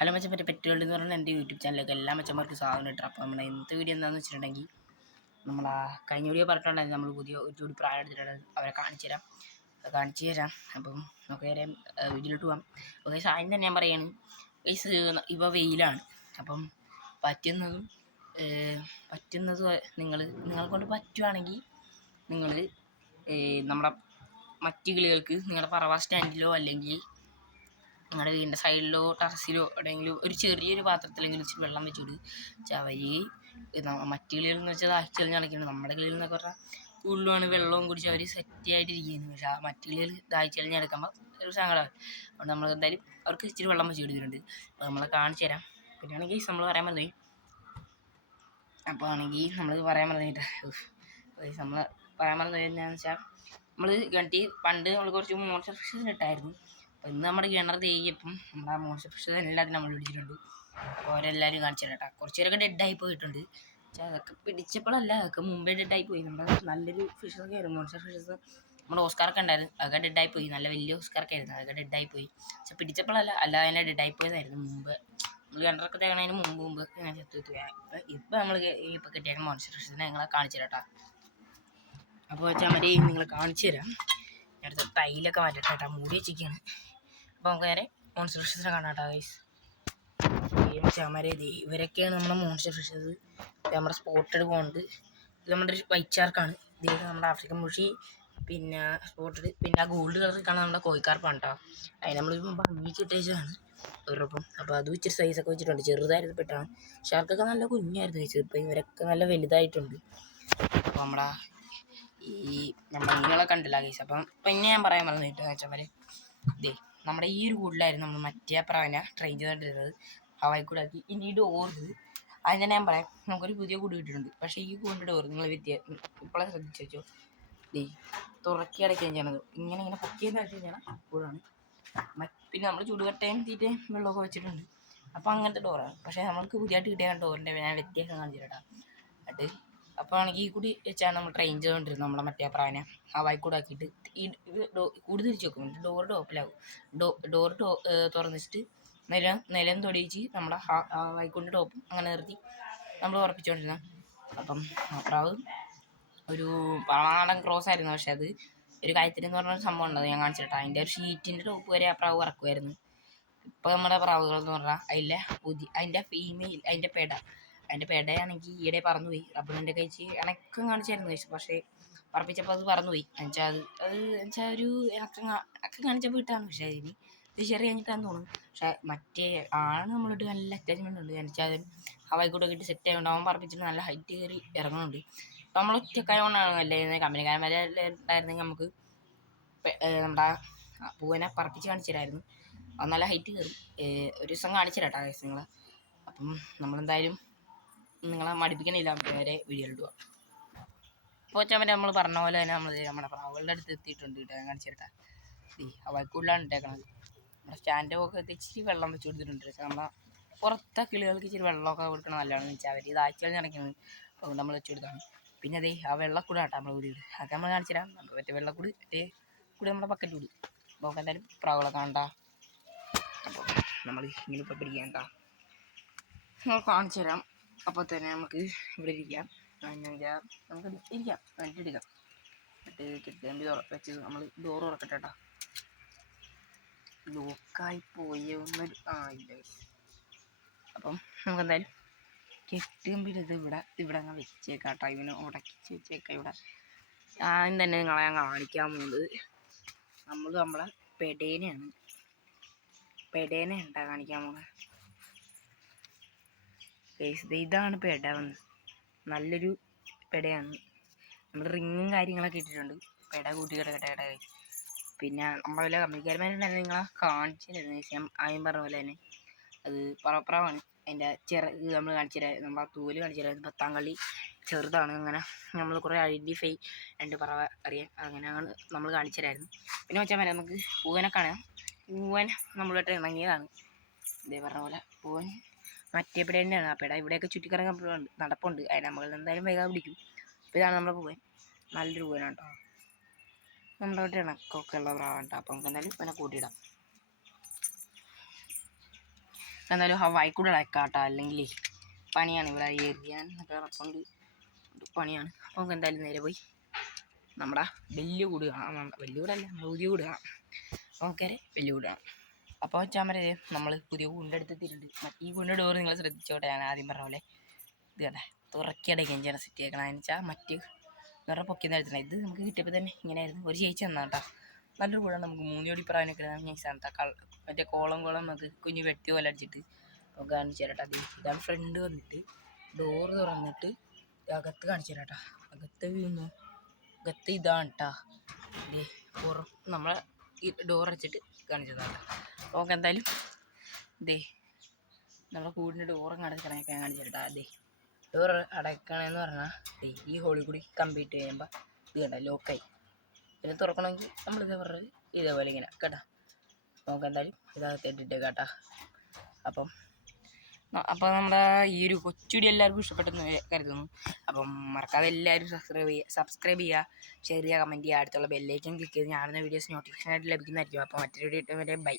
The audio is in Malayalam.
ഹലോ മച്ചന്മാരെ, പെറ്റുവേൾഡ് എന്ന് പറഞ്ഞാൽ എൻ്റെ യൂട്യൂബ് ചാനലിലേക്ക് എല്ലാ മച്ചന്മാർക്ക് സ്വാഗതം ഇട്ടു. അപ്പോൾ നമ്മുടെ ഇന്നത്തെ വീഡിയോ എന്താണെന്ന് വെച്ചിട്ടുണ്ടെങ്കിൽ, നമ്മൾ കഴിഞ്ഞ വീഡിയോ പറഞ്ഞിട്ടുണ്ടായിരുന്നു നമ്മൾ പുതിയ ഒരു ജോഡി പ്രായം എടുത്തിട്ടുണ്ട്. അവരെ കാണിച്ചു തരാം. അപ്പം നമുക്ക് നേരെ വീഡിയോയിലോട്ട് പോകാം. ഓക്കെ, ആദ്യം തന്നെ ഞാൻ പറയാണ്, ഇപ്പോൾ വെയിലാണ്. അപ്പം പറ്റുന്നത് നിങ്ങളെ കൊണ്ട് പറ്റുവാണെങ്കിൽ നിങ്ങൾ നമ്മുടെ മറ്റ് കിളികൾക്ക് നിങ്ങളുടെ പറവ സ്റ്റാൻഡിലോ അല്ലെങ്കിൽ നിങ്ങളുടെ വീടിൻ്റെ സൈഡിലോ ടെറസിലോ എവിടെയെങ്കിലും ഒരു ചെറിയൊരു പാത്രത്തിലെങ്കിലും ഇച്ചിരി വെള്ളം വെച്ചുകൊണ്ട് മറ്റു കിളികളെന്ന് വെച്ചാൽ ദാഹിച്ച് കളഞ്ഞ് നടക്കുന്നത്. നമ്മുടെ കിളികൾ എന്നൊക്കെ പറഞ്ഞാൽ കൂടുതലുമാണ് വെള്ളവും കുടിച്ച് അവർ സെറ്റ് ആയിട്ടിരിക്കുന്നു. പക്ഷേ ആ മറ്റു കിളികൾ ദാഹിച്ച് കളഞ്ഞ് നടക്കുമ്പോൾ ഒരു സങ്കടമാണ്. അതുകൊണ്ട് നമ്മൾ എന്തായാലും അവർക്ക് ഇച്ചിരി വെള്ളം വെച്ച് കൊടുത്തിട്ടുണ്ട്. അപ്പോൾ നമ്മളെ കാണിച്ചു തരാം. പിന്നെയാണെങ്കിൽ നമ്മൾ പറയാൻ പറഞ്ഞേ, അപ്പോൾ ആണെങ്കിൽ നമ്മൾ പറയാൻ പറഞ്ഞിട്ട് നമ്മൾ പറയാൻ പറഞ്ഞത് എന്താണെന്ന് വെച്ചാൽ, നമ്മൾ പണ്ട് നമ്മൾ കുറച്ച് മോൺസ്റ്റർ ഫിഷസ് ഇട്ടായിരുന്നു. അപ്പോൾ ഇന്ന് നമ്മുടെ കിണർ തേകിയപ്പം നമ്മുടെ ആ മോൺസ്റ്റർ ഫിഷ് എല്ലാത്തിനും നമ്മൾ പിടിച്ചിട്ടുണ്ട്. അപ്പോൾ അവരെല്ലാവരും കാണിച്ചു തരാം കേട്ടോ. കുറച്ച് പേരൊക്കെ ഡെഡായി പോയിട്ടുണ്ട്. പക്ഷേ അതൊക്കെ പിടിച്ചപ്പോഴല്ല, അതൊക്കെ മുമ്പേ ഡെഡായി പോയി. നമ്മുടെ നല്ലൊരു ഫിഷസൊക്കെ ആയിരുന്നു മോൺസ്റ്റർ ഫിഷസ്. നമ്മുടെ ഓസ്കാറൊക്കെ ഉണ്ടായിരുന്നു, അതൊക്കെ ഡെഡായി പോയി. നല്ല വലിയ ഓസ്കാറൊക്കെ ആയിരുന്നു, അതൊക്കെ ഡെഡായി പോയി. പക്ഷെ പിടിച്ചപ്പോഴല്ല, അല്ലാതെ തന്നെ ഡെഡായി പോയതായിരുന്നു മുമ്പ്. നമ്മൾ കിണറൊക്കെ തേക്കണതിന് മുമ്പ് ഇങ്ങനെ ചെത്തു. ഇപ്പം നമ്മൾ ഇപ്പോൾ കിട്ടിയ മോൺസ്റ്റർ ഫിഷസിനെ നിങ്ങളെ കാണിച്ചു തരാം കേട്ടോ. അപ്പോൾ വെച്ചാൽ മതി, നിങ്ങൾ കാണിച്ചു തരാം. അടുത്ത ടൈലൊക്കെ മാറ്റിട്ട് കേട്ടോ, മൂടി വെച്ചിരിക്കുകയാണ്. അപ്പോൾ നമുക്ക് നേരെ മോൺസ്റ്റർ ഫിഷസിനെ കാണാം കേട്ടോ ഗൈസ്. ചമരേതി ഇവരൊക്കെയാണ് നമ്മുടെ മോൺസ്റ്റർ ഫിഷസ്. നമ്മുടെ സ്പോട്ടഡ് പോണ്ട്, ഇത് നമ്മുടെ ഒരു വൈറ്റ് ഷാർക്കാണ്. ഇത് നമ്മുടെ ആഫ്രിക്കൻ മുഷി, പിന്നെ സ്പോട്ടഡ്, പിന്നെ ആ ഗോൾഡ് കളറിൽ കാണാൻ നമ്മുടെ കോഴിക്കാർപ്പാണ് കേട്ടോ. അതിന് നമ്മൾ ഭംഗിച്ചിട്ടേച്ചാണ് അവരോടൊപ്പം. അപ്പോൾ അതും ഇച്ചിരി സൈസൊക്കെ വെച്ചിട്ടുണ്ട്. ചെറുതായിരുന്നു പെട്ടാണ്. ഷാർക്കൊക്കെ നല്ല കുഞ്ഞായിരുന്നു കഴിച്ചത്. ഇപ്പം ഇവരൊക്കെ നല്ല വലുതായിട്ടുണ്ട്. അപ്പോൾ നമ്മുടെ മീനുകളെ കണ്ടില്ല ഗൈസ്. അപ്പം പിന്നെ ഞാൻ പറയാൻ പറഞ്ഞിട്ട് വെച്ചാൽ ഇതേ നമ്മുടെ ഈ ഒരു കൂടിലായിരുന്നു നമ്മൾ മറ്റേ പ്രാവിനെ ട്രെയിൻ ചെയ്തിട്ടിരുന്നത്. ഹവായി കൂടാക്കി. ഇനി ഈ ഡോറ് അതിന് തന്നെ ഞാൻ പറയാം, നമുക്കൊരു പുതിയ കൂട് കിട്ടിയിട്ടുണ്ട്. പക്ഷേ ഈ കൂടിൻ്റെ ഡോറ് നിങ്ങൾ ഇപ്പോഴേ ശ്രദ്ധിച്ചു വെച്ചോ. തുറക്കി അടയ്ക്കുകയും ചെയ്യണത് ഇങ്ങനെ പൊക്കിയെന്ന് വെച്ച് കഴിഞ്ഞാൽ കൂടാണ്. പിന്നെ നമ്മൾ ചുടുകട്ടയും തീറ്റയും വെള്ളമൊക്കെ വെച്ചിട്ടുണ്ട്. അപ്പോൾ അങ്ങനത്തെ ഡോറാണ്. പക്ഷേ നമ്മൾക്ക് പുതിയതായിട്ട് കിട്ടിയ ഡോറിൻ്റെ ഞാൻ വ്യത്യാസം കാണിച്ചു തരാം. അപ്പോൾ ആണെങ്കിൽ ഈ കൂടി വെച്ചാണ് നമ്മൾ ട്രെയിൻ ചെയ്തുകൊണ്ടിരുന്നത്. നമ്മളെ മറ്റേ പ്രാവിനെ ഹവായി കൂടാക്കിയിട്ട് ഈ കൂട് തിരിച്ച് വെക്കും. ഡോറ് ടോപ്പിലാവും. ഡോറ് തുറന്നിട്ട് നിലം തൊടിയിച്ച് നമ്മുടെ ഹവായിക്കൊണ്ട് ടോപ്പും അങ്ങനെ നിർത്തി നമ്മൾ ഉറപ്പിച്ചുകൊണ്ടിരുന്നത്. അപ്പം പ്രാവ് ഒരു പാളനാടൻ ക്രോസ് ആയിരുന്നു. പക്ഷെ അത് ഒരു കയത്തിനെന്ന് പറഞ്ഞൊരു സംഭവം ഉണ്ട്, അത് ഞാൻ കാണിച്ചിട്ടാ. അതിൻ്റെ ഒരു ഷീറ്റിൻ്റെ ടോപ്പ് വരെ ആ പ്രാവ് ഇറക്കുമായിരുന്നു. ഇപ്പോൾ നമ്മുടെ പ്രാവുകൾ എന്ന് പറഞ്ഞാൽ അതിൻ്റെ ഫീമെയിൽ, അതിൻ്റെ പെടയാണെങ്കിൽ ഈയിടെ പറന്നുപോയി. റബ്ബറിൻ്റെ കഴിച്ച് ഇണക്കം കാണിച്ചായിരുന്നു കഴിച്ചു. പക്ഷേ പറപ്പിച്ചപ്പോൾ അത് പറന്നുപോയി. എന്നുവെച്ചാൽ ഒരു ഇണക്കം കാണിച്ചപ്പോൾ ഇട്ടാണ്. പക്ഷേ അതിന് ഇത് ചെറിയ കഴിഞ്ഞിട്ടാന്ന് തോന്നുന്നു. പക്ഷേ മറ്റേ ആണ് നമ്മളിട്ട് നല്ല അറ്റാച്ച്മെൻ്റ് ഉണ്ട്. എന്നുവെച്ചാൽ അത് ഹവായിക്കൂടൊക്കെ ഇട്ട് സെറ്റ് ആയതുകൊണ്ട് അവൻ പറപ്പിച്ചിട്ട് നല്ല ഹൈറ്റ് കയറി ഇറങ്ങുന്നുണ്ട്. അപ്പോൾ നമ്മൾ ഒറ്റക്കായതുകൊണ്ടാണ് അല്ലേ കമ്പനിക്കാരന്മാരെല്ലായിരുന്നെങ്കിൽ നമുക്ക് നമ്മുടെ പൂവനെ പറപ്പിച്ച് കാണിച്ചു തരായിരുന്നു. അത് നല്ല ഹൈറ്റ് കയറും. ഒരു ദിവസം കാണിച്ചു തരാം കേട്ടോ നിങ്ങൾ. അപ്പം നമ്മളെന്തായാലും നിങ്ങളെ മടിപ്പിക്കണില്ല, വേറെ വീഡിയോ ഇടുക. അപ്പോൾ വെച്ചാൽ നമ്മൾ പറഞ്ഞ പോലെ തന്നെ നമ്മുടെ പ്രാവുകളുടെ അടുത്ത് എത്തിയിട്ടുണ്ട് കേട്ടോ. ഞാൻ കാണിച്ചു തരട്ടെ. ഹവായിക്കൂടിലാണ് ഇട്ടേക്കണത്. നമ്മുടെ സ്റ്റാൻഡൊക്കെ ഇച്ചിരി വെള്ളം വെച്ച് കൊടുത്തിട്ടുണ്ട്. നമ്മളെ പുറത്തെ കിളികൾക്ക് ഇച്ചിരി വെള്ളമൊക്കെ കൊടുക്കണം നല്ലതാണെന്ന് വെച്ചാൽ അവർ ദാഹിച്ചാൽ നടക്കുന്നത്. അതുകൊണ്ട് നമ്മൾ വെച്ച് കൊടുത്താണ്. പിന്നെ അതേ ആ വെള്ളക്കൂട് കേട്ടോ നമ്മൾ കൂടി അതൊക്കെ നമ്മൾ കാണിച്ചു തരാം. നമ്മൾ മറ്റേ വെള്ളക്കൂട് കൂടി നമ്മുടെ ബക്കറ്റ് കൂടി. അപ്പോൾ എന്തായാലും പ്രാവുകളെ കാണണ്ട. അപ്പോൾ നമ്മൾ ഇങ്ങനെ ഇപ്പോൾ പിടിക്കണ്ട, നമ്മൾ കാണിച്ചു തരാം. അപ്പോൾ തന്നെ നമുക്ക് ഇവിടെ ഇരിക്കാം. നമുക്ക് ഇരിക്കാം, എടുക്കാം. കിട്ടേണ്ടി വെച്ച് നമ്മൾ ഡോറ് തുറക്കട്ടെ കേട്ടോ. ലോക്കായി പോയ ഒന്നൊരു ഇല്ല. അപ്പം നമുക്ക് എന്തായാലും കെട്ടുമ്പോൾ ഇവിടെ അങ്ങ് വെച്ചേക്കാം കേട്ടോ. ഇവന് ഉടക്കിച്ച് വെച്ചേക്കാം ഇവിടെ. ആദ്യം തന്നെ നിങ്ങളെ ഞാൻ കാണിക്കാൻ പോകുന്നത് നമ്മളെ പെടേനെയാണ് കാണിക്കാൻ പോകുന്നത്. ഇതാണ് പെട വന്ന്. നല്ലൊരു പെടയാണ്. നമ്മൾ റിങ്ങും കാര്യങ്ങളൊക്കെ ഇട്ടിട്ടുണ്ട്. പെട കൂട്ടി കിടക്കട്ടെ. പിന്നെ നമ്മളെ കമ്പനിക്കാരന്മാരുണ്ടായിരുന്നു, നിങ്ങളെ കാണിച്ചിരുന്നു. ഞാൻ ആദ്യം പറഞ്ഞ പോലെ തന്നെ അത് പറപ്രാവാണ്. അതിൻ്റെ ഇത് നമ്മൾ കാണിച്ചു തരാം. നമ്മൾ ആ തൂല് കാണിച്ചു തരാം. 10-ാം കളി ചെറുതാണ്. അങ്ങനെ നമ്മൾ കുറേ ഐഡൻറ്റിഫൈ രണ്ട് പറവ അറിയാൻ അങ്ങനെയാണ് നമ്മൾ കാണിച്ചു തരായിരുന്നു. പിന്നെ വെച്ചാൽ നമുക്ക് പൂവനെ കാണാം. പൂവൻ നമ്മളിട്ട് ഇണങ്ങിയതാണ്. ഇതേ പറഞ്ഞ പോലെ പൂവൻ മറ്റേ പെട തന്നെയാണ്. ആ പെട ഇവിടെയൊക്കെ ചുറ്റിക്കറങ്ങാൻ നടപ്പുണ്ട്. അതിന് നമ്മൾ എന്തായാലും വേഗം പിടിക്കും. അപ്പോൾ ഇതാണ് നമ്മുടെ പൂവൻ. നല്ലൊരു പൂവനാണ് കേട്ടോ. നമ്മുടെ വീട്ടിൽ ഇണക്കമൊക്കെ ഉള്ള പ്രാവാണ് കേട്ടോ. അപ്പോൾ നമുക്ക് എന്തായാലും ഇവനെ കൂട്ടിയിടാം. എന്തായാലും ഹവായി കൂടെ അടക്കാട്ടോ, അല്ലെങ്കിൽ പണിയാണ് ഇവിടെ എറിയാൻ കൊണ്ട് പണിയാണ്. അപ്പോൾ നമുക്ക് എന്തായാലും നേരെ പോയി നമ്മുടെ വലിയ കൂട് കാണാം. വലിയ കൂടല്ല, നമ്മൾ പുതിയ കൂട് കാണാം. ഓക്കെ, വലിയ കൂട് കാണാം. അപ്പോൾ ചാമര നമ്മൾ പുതിയ കൂടിൻ്റെ അടുത്ത് എത്തിയിട്ടുണ്ട്. ഈ കൂടിൻ്റെ ഡോറ് നിങ്ങൾ ശ്രദ്ധിച്ചോട്ടെ, ഞാൻ ആദ്യം പറഞ്ഞ പോലെ ഇത് കണ്ടേ തുറക്കിയടയ്ക്കാൻ ചെയ്യണം, സെറ്റ് ചെയ്യണം. അതിന് വെച്ചാൽ മറ്റ് നിറ പൊക്കി നിർത്തണം. ഇത് നമുക്ക് കിട്ടിയപ്പോൾ തന്നെ ഇങ്ങനെയായിരുന്നു. ഒരു ചേച്ചി തന്നാണ് കേട്ടോ. നല്ലൊരു കൂടാണ്. നമുക്ക് 3 ജോടി പ്രാവിനൊക്കെ ഇടാൻ നൈസാണ്. മറ്റേ കോളം നമുക്ക് കുഞ്ഞ് വെട്ടി പോലെ അടിച്ചിട്ട് നമുക്ക് കാണിച്ചു തരാം കേട്ടോ. ഇതാണ് ഫ്രണ്ട് വന്നിട്ട് ഡോറ് തുറന്നിട്ട് അകത്ത് കാണിച്ചു തരാം കേട്ടോ. അകത്ത് വീഴുന്നു, അകത്ത് ഇതാണ് കേട്ടോ. ഇതേ പുറം നമ്മളെ ഈ ഡോർ അടച്ചിട്ട് കാണിച്ചു തരാം കേട്ടോ. നമുക്ക് എന്തായാലും ഇതേ നമ്മളെ കൂടിൻ്റെ ഡോറും അടയ്ക്കണമൊക്കെ ഞാൻ കാണിച്ചു തരാം. അതെ ഡോർ അടയ്ക്കണമെന്ന് പറഞ്ഞാൽ ഈ ഹോളിൽ കൂടി കമ്പ്ലീറ്റ് ചെയ്യുമ്പോൾ ഇത് കണ്ട ലോക്കായി. പിന്നെ തുറക്കണമെങ്കിൽ നമ്മളിത് പറഞ്ഞത് ഇതേപോലെ ഇങ്ങനെ കേട്ടോ. നമുക്ക് എന്തായാലും ഇതകത്ത് ഇട്ടിട്ട് കേട്ടോ. അപ്പം നമ്മുടെ ഈ ഒരു കൊച്ചുടി എല്ലാവർക്കും ഇഷ്ടപ്പെട്ടെന്ന് കരുതുന്നു. അപ്പം മറക്കാതെ എല്ലാവരും സബ്സ്ക്രൈബ് ചെയ്യുക, ഷെയർ ചെയ്യുക, കമൻറ്റ് ചെയ്യുക. അടുത്തുള്ള ബെല്ലൈക്കൻ ക്ലിക്ക് ചെയ്ത് ഞാനുന്ന വീഡിയോസ് നോട്ടിഫിക്കേഷൻ ആയിട്ട് ലഭിക്കുന്നതായിരിക്കും. അപ്പോൾ മറ്റൊരു വീഡിയോ ബൈ.